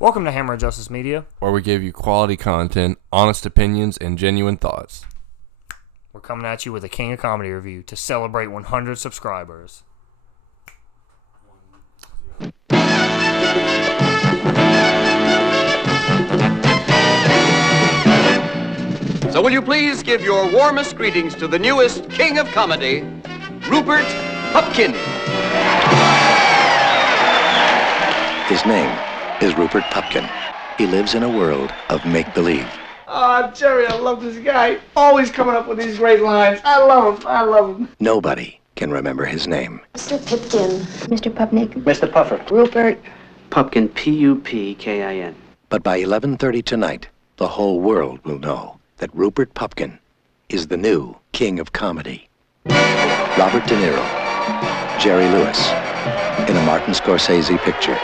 Welcome to Hammer of Justice Media, where we give you quality content, honest opinions, and genuine thoughts. We're coming at you with a King of Comedy review to celebrate 100 subscribers. So will you please give your warmest greetings to the newest King of Comedy, Rupert Pupkin. His name is Rupert Pupkin. He lives in a world of make-believe. Jerry, I love this guy. Always coming up with these great lines. I love him. Nobody can remember his name. Mr. Pipkin. Mr. Pupnik. Mr. Puffer. Rupert. Pupkin, P-U-P-K-I-N. But by 11:30 tonight, the whole world will know that Rupert Pupkin is the new King of Comedy. Robert De Niro, Jerry Lewis, in a Martin Scorsese picture.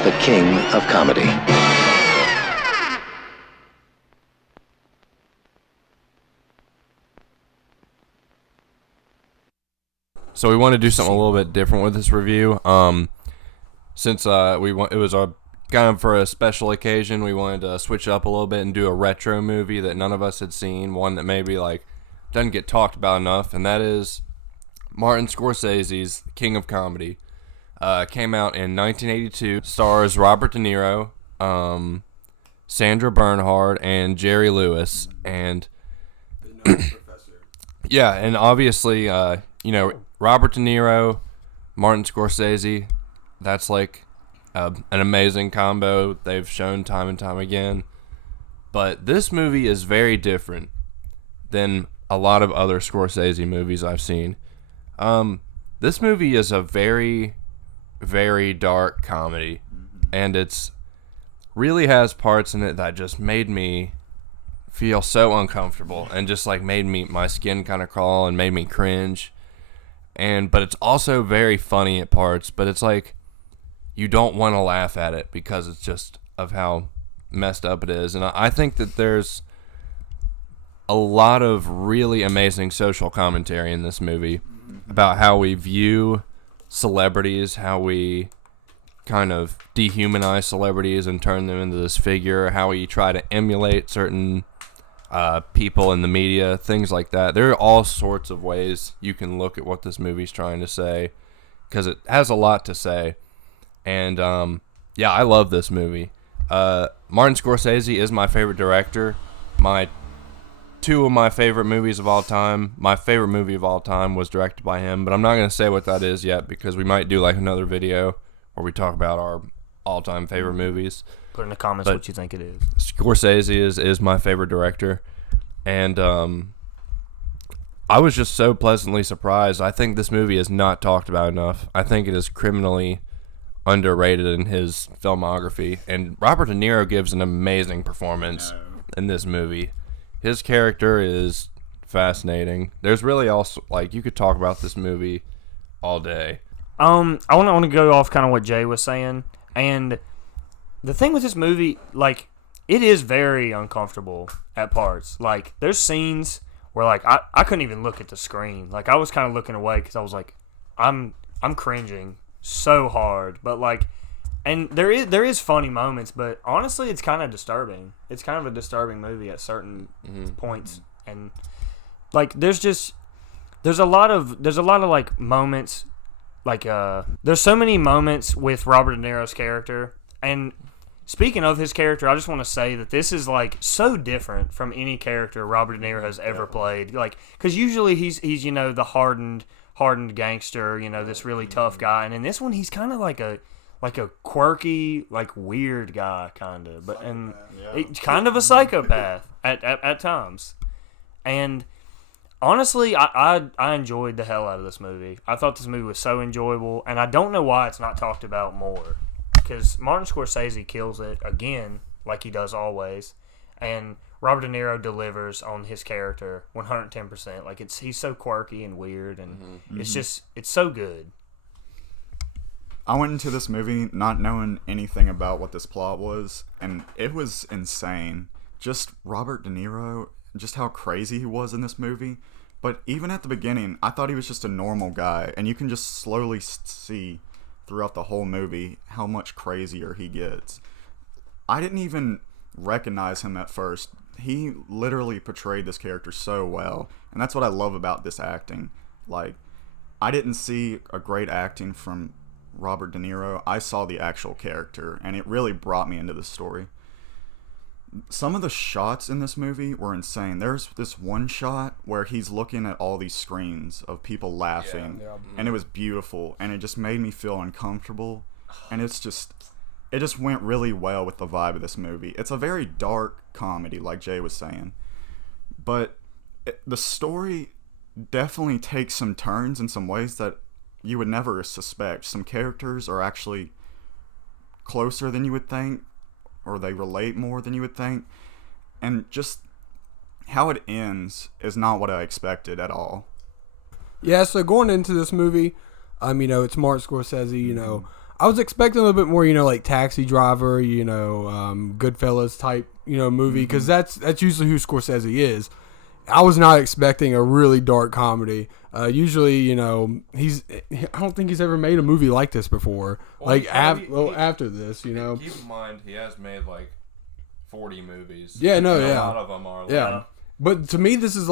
The King of Comedy. So we want to do something a little bit different with this review. Since it was a kind of for a special occasion, we wanted to switch up a little bit and do a retro movie that none of us had seen, one that maybe doesn't get talked about enough, and that is Martin Scorsese's King of Comedy. Came out in 1982, stars Robert De Niro, Sandra Bernhard, and Jerry Lewis, and yeah, and obviously, Robert De Niro, Martin Scorsese, that's like an amazing combo they've shown time and time again. But this movie is very different than a lot of other Scorsese movies I've seen. This movie is a very, very dark comedy, and it's really has parts in it that just made me feel so uncomfortable and just made my skin kind of crawl and made me cringe. But it's also very funny at parts, but it's you don't want to laugh at it because it's just of how messed up it is. And I think that there's a lot of really amazing social commentary in this movie about how we view celebrities, how we kind of dehumanize celebrities and turn them into this figure, how we try to emulate certain people in the media, things like that. There are all sorts of ways you can look at what this movie's trying to say, because it has a lot to say. And I love this movie. Martin Scorsese is my favorite director. Two of my favorite movies of all time. My favorite movie of all time was directed by him, but I'm not going to say what that is yet because we might do another video where we talk about our all-time favorite movies. Put in the comments what you think it is. Scorsese is my favorite director, and I was just so pleasantly surprised. I think this movie is not talked about enough. I think it is criminally underrated in his filmography, and Robert De Niro gives an amazing performance in this movie. His character is fascinating. There's really also you could talk about this movie all day. I want to go off kind of what Jay was saying, and the thing with this movie, it is very uncomfortable at parts. There's scenes where I couldn't even look at the screen. I was kind of looking away because I was I'm cringing so hard, but and there is funny moments, but honestly it's kind of disturbing. It's kind of a disturbing movie at certain points, and there's a lot of moments, there's so many moments with Robert De Niro's character. And speaking of his character, I just want to say that this is so different from any character Robert De Niro has ever played. Because usually he's the hardened gangster, this really tough guy, and in this one he's kind of like a quirky, weird guy, kind of, but kind of a psychopath at times. And honestly, I enjoyed the hell out of this movie. I thought this movie was so enjoyable, and I don't know why it's not talked about more. Because Martin Scorsese kills it again, like he does always, and Robert De Niro delivers on his character 110%. He's so quirky and weird, and it's so good. I went into this movie not knowing anything about what this plot was, and it was insane. Just Robert De Niro, just how crazy he was in this movie. But even at the beginning, I thought he was just a normal guy, and you can just slowly see throughout the whole movie how much crazier he gets. I didn't even recognize him at first. He literally portrayed this character so well, and that's what I love about this acting. Like, I didn't see a great acting from Robert De Niro. I saw the actual character, and it really brought me into the story. Some of the shots in this movie were insane. There's this one shot where he's looking at all these screens of people laughing, and it was beautiful, and it just made me feel uncomfortable, and it just went really well with the vibe of this movie. It's a very dark comedy, like Jay was saying, but the story definitely takes some turns in some ways that you would never suspect. Some characters are actually closer than you would think, or they relate more than you would think, and just how it ends is not what I expected at all. Yeah, so going into this movie, it's Martin Scorsese, I was expecting a little bit more, like Taxi Driver, Goodfellas type, movie, because that's usually who Scorsese is. I was not expecting a really dark comedy. Usually, I don't think he's ever made a movie like this before. Well, after this, Keep in mind, he has made like 40 movies. Yeah, A lot of them are. Yeah. But to me, this is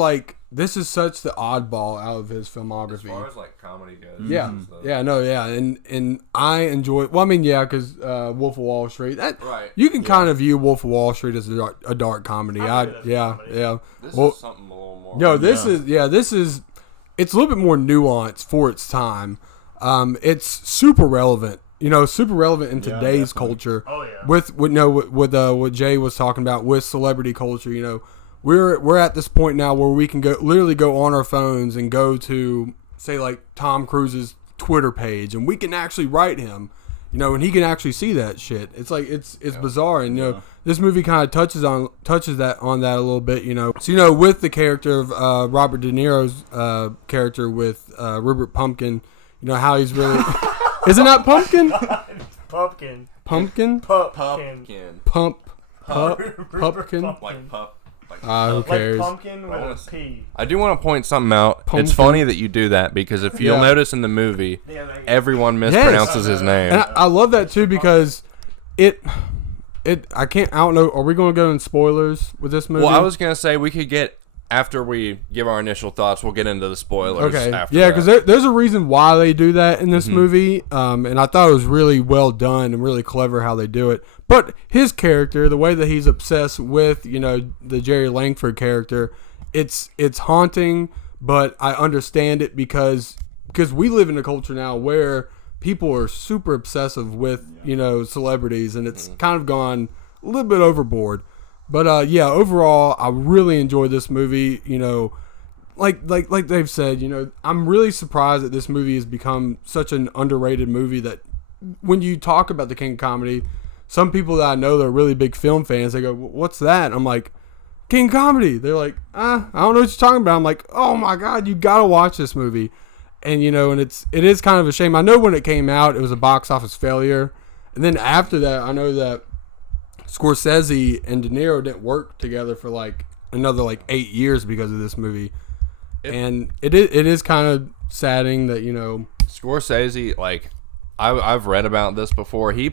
such the oddball out of his filmography. As far as like comedy goes. Yeah. And I enjoy. Well, because Wolf of Wall Street. Right. You can kind of view Wolf of Wall Street as a dark comedy. This is something a little more. No, this is. It's a little bit more nuanced for its time. It's super relevant. Super relevant in today's culture. Oh yeah. With what Jay was talking about with celebrity culture. We're at this point now where we can literally go on our phones and go to, say, like Tom Cruise's Twitter page, and we can actually write him, and he can actually see that shit. It's like it's bizarre, and this movie kind of touches on that a little bit, So with the character of Robert De Niro's character with Rupert Pumpkin, how he's really isn't that Pumpkin? Pumpkin. Pumpkin. Pumpkin. Like pup. Who cares? Like pumpkin with a P. I do want to point something out. Pumpkin. It's funny that you do that because if you'll notice in the movie, everyone mispronounces his name. And I love that too because I don't know. Are we going to go in spoilers with this movie? Well, I was going to say we could get, after we give our initial thoughts, we'll get into the spoilers. Okay. After yeah, because there's a reason why they do that in this movie. And I thought it was really well done and really clever how they do it. But his character, the way that he's obsessed with, the Jerry Langford character, it's haunting, but I understand it because we live in a culture now where people are super obsessive with, celebrities, and it's kind of gone a little bit overboard. But overall, I really enjoyed this movie. Like they've said, I'm really surprised that this movie has become such an underrated movie that when you talk about the King of Comedy, some people that I know that are really big film fans, they go, "What's that?" I'm like, "King of Comedy." They're like, I don't know what you're talking about. I'm like, "Oh my God, you gotta watch this movie." And and it is kind of a shame. I know when it came out, it was a box office failure, and then after that, I know that Scorsese and De Niro didn't work together for another 8 years because of this movie. And it is kind of saddening that Scorsese, I've read about this before. He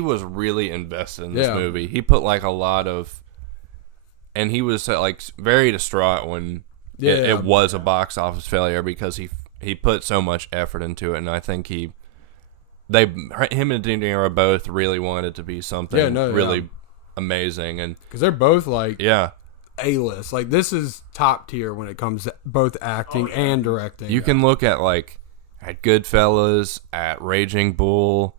was really invested in this movie. He put a lot of, and he was very distraught when it was a box office failure because he put so much effort into it, and I think him and De Niro both really wanted it to be something really amazing, and because they're both A-list. This is top tier when it comes to both acting and directing. You can look at at Goodfellas, at Raging Bull,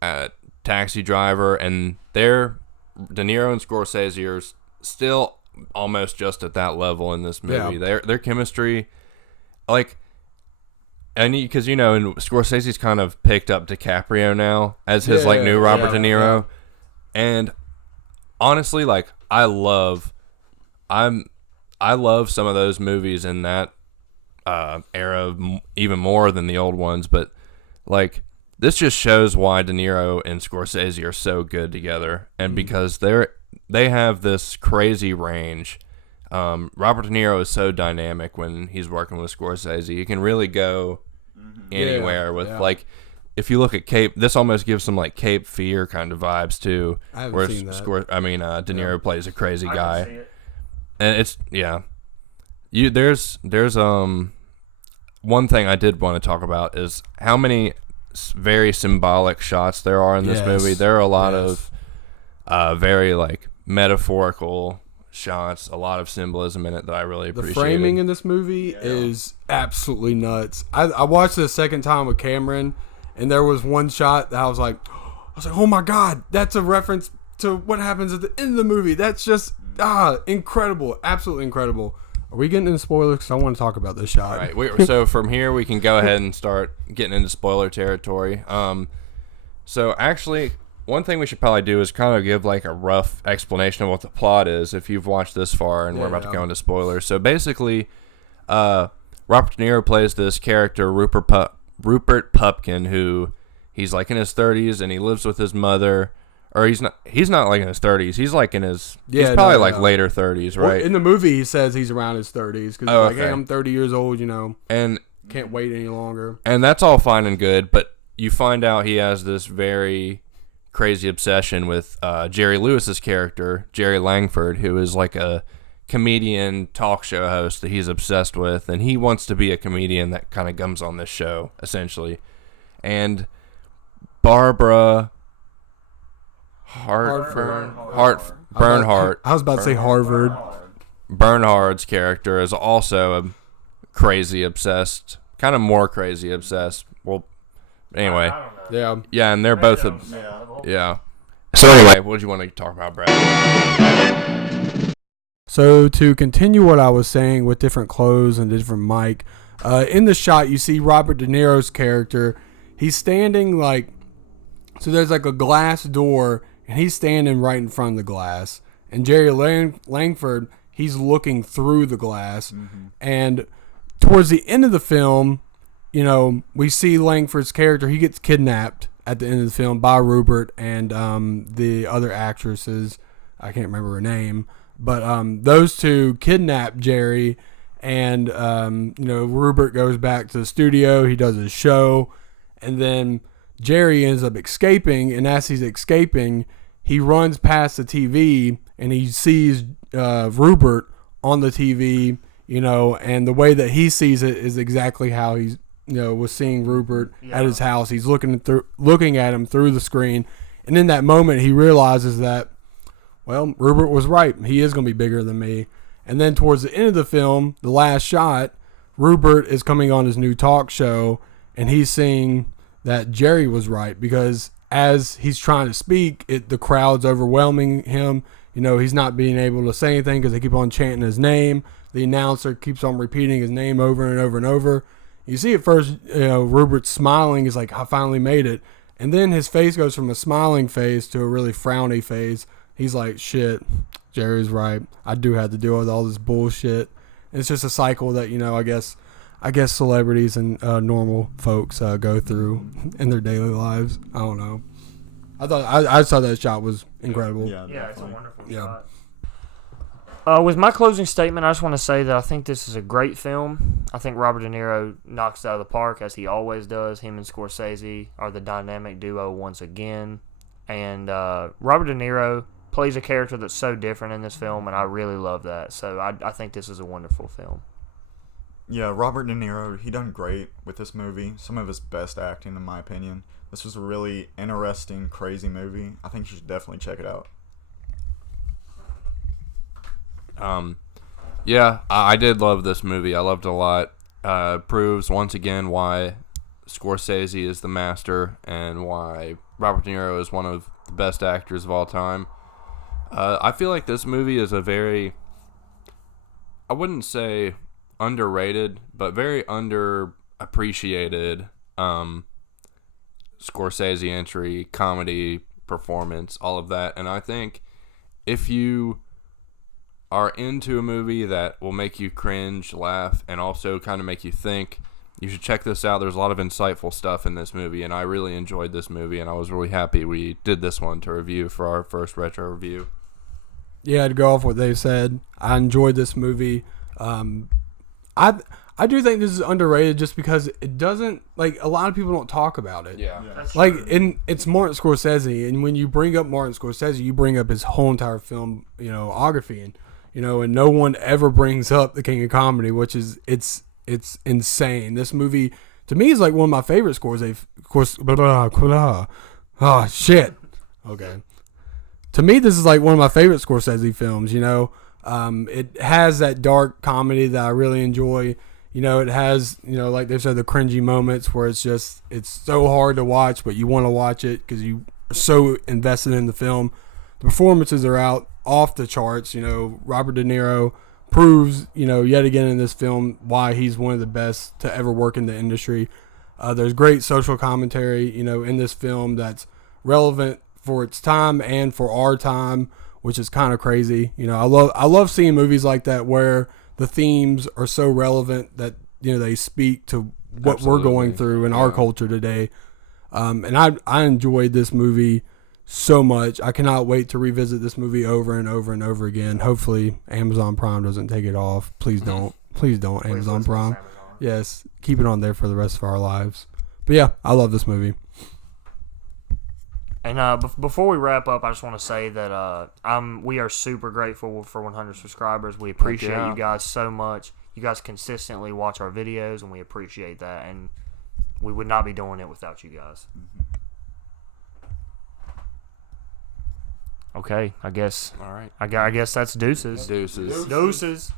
at Taxi Driver, and De Niro and Scorsese are still almost just at that level in this movie. Their chemistry, and because and Scorsese's kind of picked up DiCaprio now as his new Robert De Niro, and honestly, I love some of those movies in that era even more than the old ones, but this just shows why De Niro and Scorsese are so good together, and because they have this crazy range. Robert De Niro is so dynamic when he's working with Scorsese. He can really go anywhere with if you look at Cape, this almost gives some like Cape Fear kind of vibes too. I haven't seen that. De Niro plays a crazy guy, see it. and it's there's one thing I did want to talk about is how many very symbolic shots there are in this movie. There are a lot of very like metaphorical shots, a lot of symbolism in it that I really appreciate. The framing in this movie is absolutely nuts. I watched it a second time with Cameron, and there was one shot that I was like, oh my god, that's a reference to what happens at the end of the movie. That's just incredible, absolutely incredible. Are we getting into spoilers? Because I want to talk about this shot. All right, so from here we can go ahead and start getting into spoiler territory. So actually, one thing we should probably do is kind of give like a rough explanation of what the plot is if you've watched this far, and we're about to go into spoilers. So basically, Robert De Niro plays this character, Rupert Pupkin, who he's like in his 30s and he lives with his mother. Or he's not like in his 30s. He's like in his he's probably like later 30s, right? Well, in the movie, he says he's around his 30s because he's like, hey, I'm 30 years old, and can't wait any longer. And that's all fine and good, but you find out he has this very crazy obsession with Jerry Lewis's character, Jerry Langford, who is like a comedian talk show host that he's obsessed with, and he wants to be a comedian that kind of comes on this show, essentially. And Barbara Bernhardt. I was about to say Harvard. Bernhardt's character is also a crazy obsessed, kind of more crazy obsessed. Well, anyway, yeah, and they're both yeah. So anyway, what did you want to talk about, Brad? So to continue what I was saying with different clothes and different mic, in the shot you see Robert De Niro's character. He's standing like, so there's like a glass door. And he's standing right in front of the glass. And Jerry Langford, he's looking through the glass. Mm-hmm. And towards the end of the film, we see Langford's character. He gets kidnapped at the end of the film by Rupert and the other actresses. I can't remember her name. But those two kidnap Jerry. And, Rupert goes back to the studio. He does his show. And then Jerry ends up escaping. And as he's escaping, he runs past the TV and he sees Rupert on the TV, and the way that he sees it is exactly how he's, was seeing Rupert at his house. He's looking at him through the screen. And in that moment, he realizes that, well, Rupert was right. He is going to be bigger than me. And then towards the end of the film, the last shot, Rupert is coming on his new talk show and he's seeing that Jerry was right because as he's trying to speak, the crowd's overwhelming him. He's not being able to say anything because they keep on chanting his name. The announcer keeps on repeating his name over and over and over. You see at first, Rupert's smiling. He's like, I finally made it. And then his face goes from a smiling face to a really frowny face. He's like, shit, Jerry's right. I do have to deal with all this bullshit. And it's just a cycle that, I guess celebrities and normal folks go through in their daily lives. I don't know. I thought that shot was incredible. Yeah, it's a wonderful shot. With my closing statement, I just want to say that I think this is a great film. I think Robert De Niro knocks it out of the park, as he always does. Him and Scorsese are the dynamic duo once again. And Robert De Niro plays a character that's so different in this film, and I really love that. So I think this is a wonderful film. Yeah, Robert De Niro, he done great with this movie. Some of his best acting, in my opinion. This was a really interesting, crazy movie. I think you should definitely check it out. Yeah, I did love this movie. I loved it a lot. Proves once again why Scorsese is the master and why Robert De Niro is one of the best actors of all time. I feel like this movie is a very, I wouldn't say underrated, but very underappreciated Scorsese entry, comedy, performance, all of that. And I think if you are into a movie that will make you cringe, laugh, and also kind of make you think, you should check this out. There's a lot of insightful stuff in this movie, and I really enjoyed this movie, and I was really happy we did this one to review for our first retro review. Yeah, to go off what they said, I enjoyed this movie. I I do think this is underrated just because it doesn't, like, a lot of people don't talk about it. Yeah. Like, it's Martin Scorsese, and when you bring up Martin Scorsese, you bring up his whole entire filmography, and and no one ever brings up The King of Comedy, which is it's insane. This movie to me is like one of my favorite Scorsese. Oh shit. Okay. To me, this is like one of my favorite Scorsese films. It has that dark comedy that I really enjoy. It has, like they said, the cringy moments where it's so hard to watch, but you want to watch it because you are so invested in the film. The performances are off the charts. Robert De Niro proves, yet again in this film why he's one of the best to ever work in the industry. There's great social commentary, in this film that's relevant for its time and for our time, which is kind of crazy. I love seeing movies like that where the themes are so relevant that they speak to what we're going through in our culture today. And I enjoyed this movie so much. I cannot wait to revisit this movie over and over and over again. Hopefully Amazon Prime doesn't take it off. Please don't. Please don't, Amazon Prime. Yes, keep it on there for the rest of our lives. But yeah, I love this movie. And before we wrap up, I just want to say that we are super grateful for 100 subscribers. We appreciate you guys so much. You guys consistently watch our videos, and we appreciate that. And we would not be doing it without you guys. Okay, I guess. All right. I guess that's deuces. Deuces. Deuces.